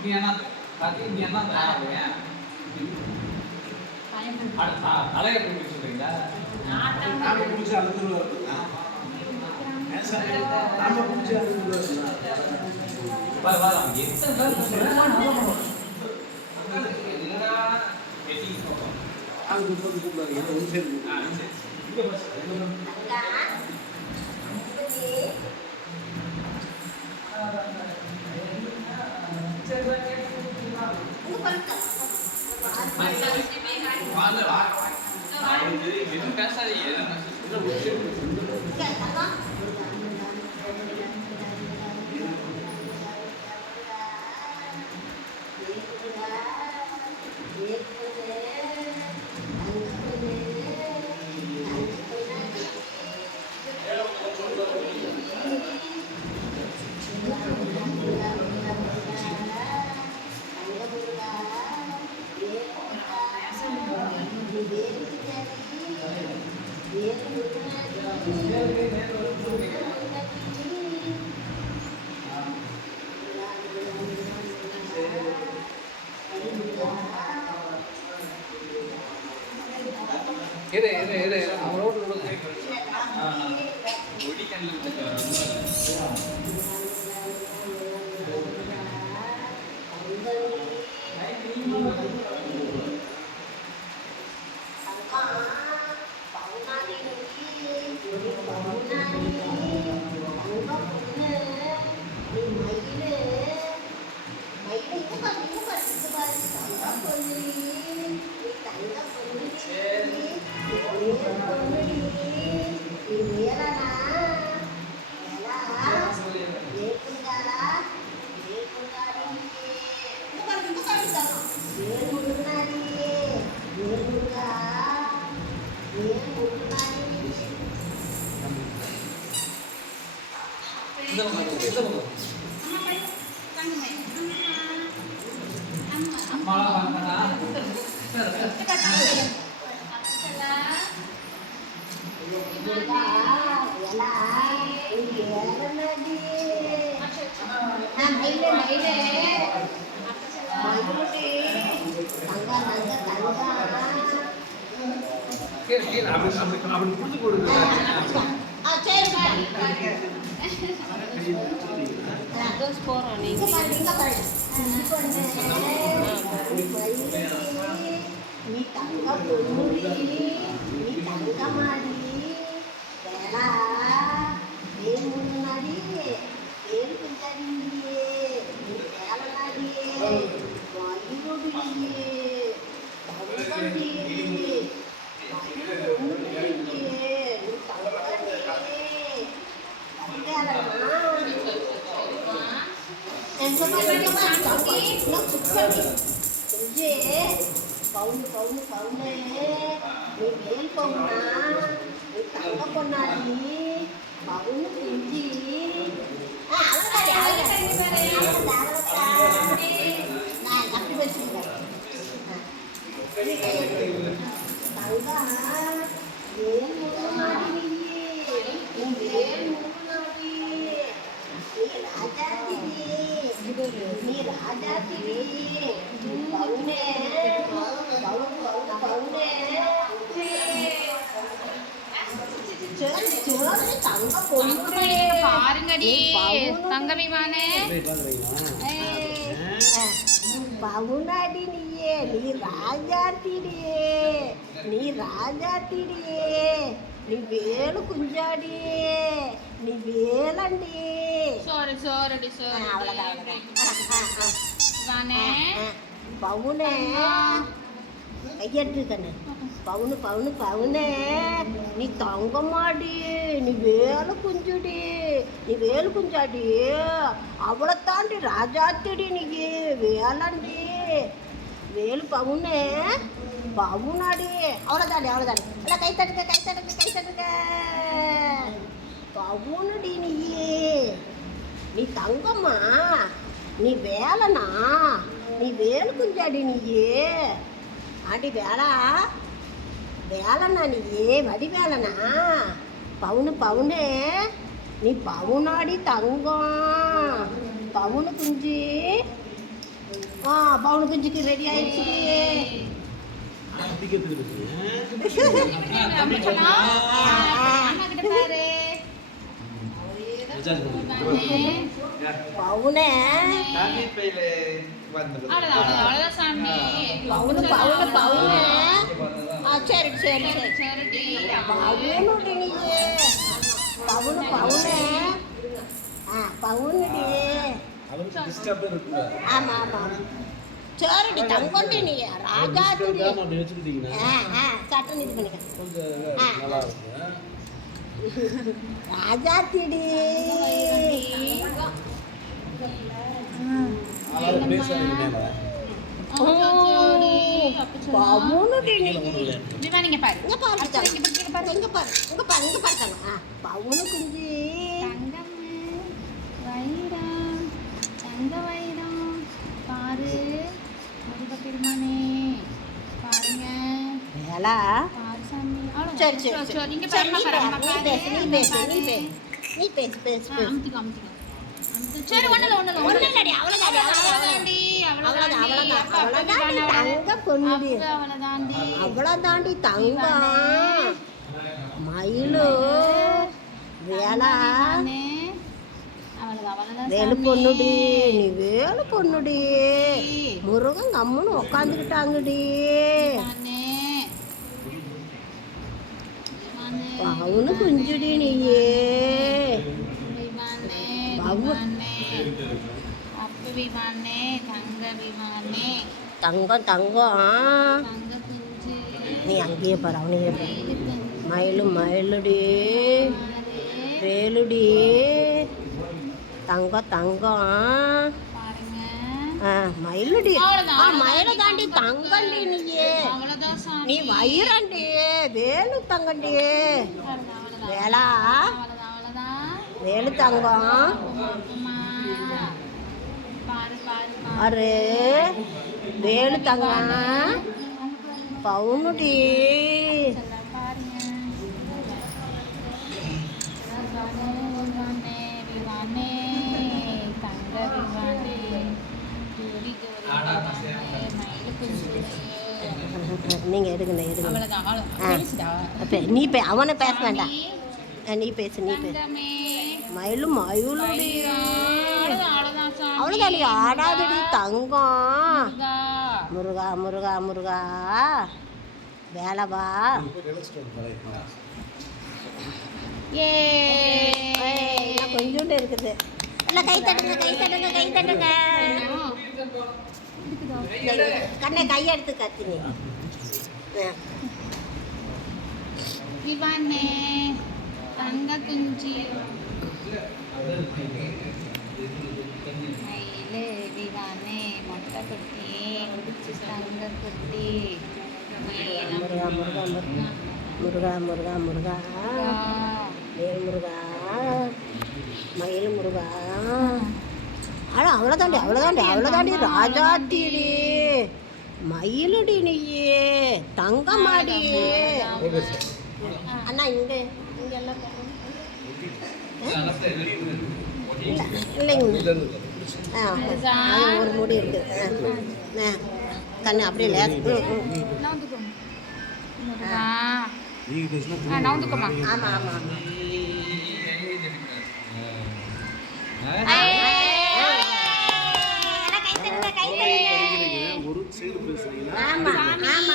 நீ என்ன நீ என்ன தலையை பிடிச்சி சொல்றீங்களா? நாம பிடிச்சி அழுத்துருவோம். நாம பிடிச்சி அழுத்துருவோம். பாருங்கடி தங்கமிமானே பவுனாடி நீயே நீ ராஜாத்திடியே நீ ராஜாத்திடியே நீ வேலு குஞ்சாடியே நீ வேலண்டி சோறு சோறுடி சோறு பவுனே ஐயட்டு கண்ணு பவுனு பவுனு பவுனே நீ தங்கமாடி நீ வேலு குஞ்சுடி நீ வேலு குஞ்சாடி அவளை தாண்டி ராஜாத்திடி நீ வேலண்டி வேலு பவுனு பவுனாடி அவ்வளோதாடி எல்லாம் கை தட்டுக்க பவுனடி நீ தங்கம்மா நீ வேலைனா நீ வேலு குஞ்சாடி ஆண்டி வேலைண்ணா வடி வேலைண்ணா பவுனு நீ பவுனாடி தங்கம் பவுனு குஞ்சு பவுனு குஞ்சுக்கு ரெடி ஆயிடுச்சு பவுனே அவ்வளோதான் சாமி. பவுனு சரி பவுனுடி பவுனுடி ஆமாம் சரிடி தங்கொண்டி நீ ராஜாத்துடி சட்டன் இது பண்ணிக்க ராஜாத்திடி பவுனுடி நீங்க பாரு பவுனு குஞ்சு தங்க வைரம் பாரு முருக பெருமானே பாருங்க வேலா பாரு சாமி. சரி நீங்க பேசு சரி ஒண்ணுல அவ்வளோதாண்டி தங்கம் மயிலு வேலா வேலு பொண்ணுடி நீ வேலு பொண்ணுடி முருகன் கம்முன்னு உக்காந்துக்கிட்டாங்கடி பவுனு குஞ்சுடி தங்கம் நீ அங்கேயே பாரு அவனையே பாரு மயிலுடி வேலுடி தங்கம் மயிலுடி மயில தாண்டி தங்கண்டி நீ வயிறண்டி வேலு தங்கண்டி வேலா வேலு தங்கம் அரே வேலு தங்கம் பவுனுடி நீங்கள் எடுங்க நீ அவனை பேச வேண்டாம் நீ பேசு மயிலுடி அவ்வளோதான் நீ ஆடாதடி தங்கம் முருகா வேலைவா கொஞ்சோண்டு இருக்குது எல்லாம் கை தட்டுங்க கண்ணை கையெடுத்து கத்தினி விவானே தங்க குஞ்சி மயிலே விவானே மொட்டை குட்டி தங்க குட்டி முருகா வேல் முருகா மயில் முருகா அவ்வளோதாண்டி ராஜாத்திடி மயிலுடி நீயே தங்கமாடி அண்ணா இங்கெல்லாம் இல்லைங்க ஒரு முடி இருக்கு கண்ணு அப்படியே ஆமாம் ஆமா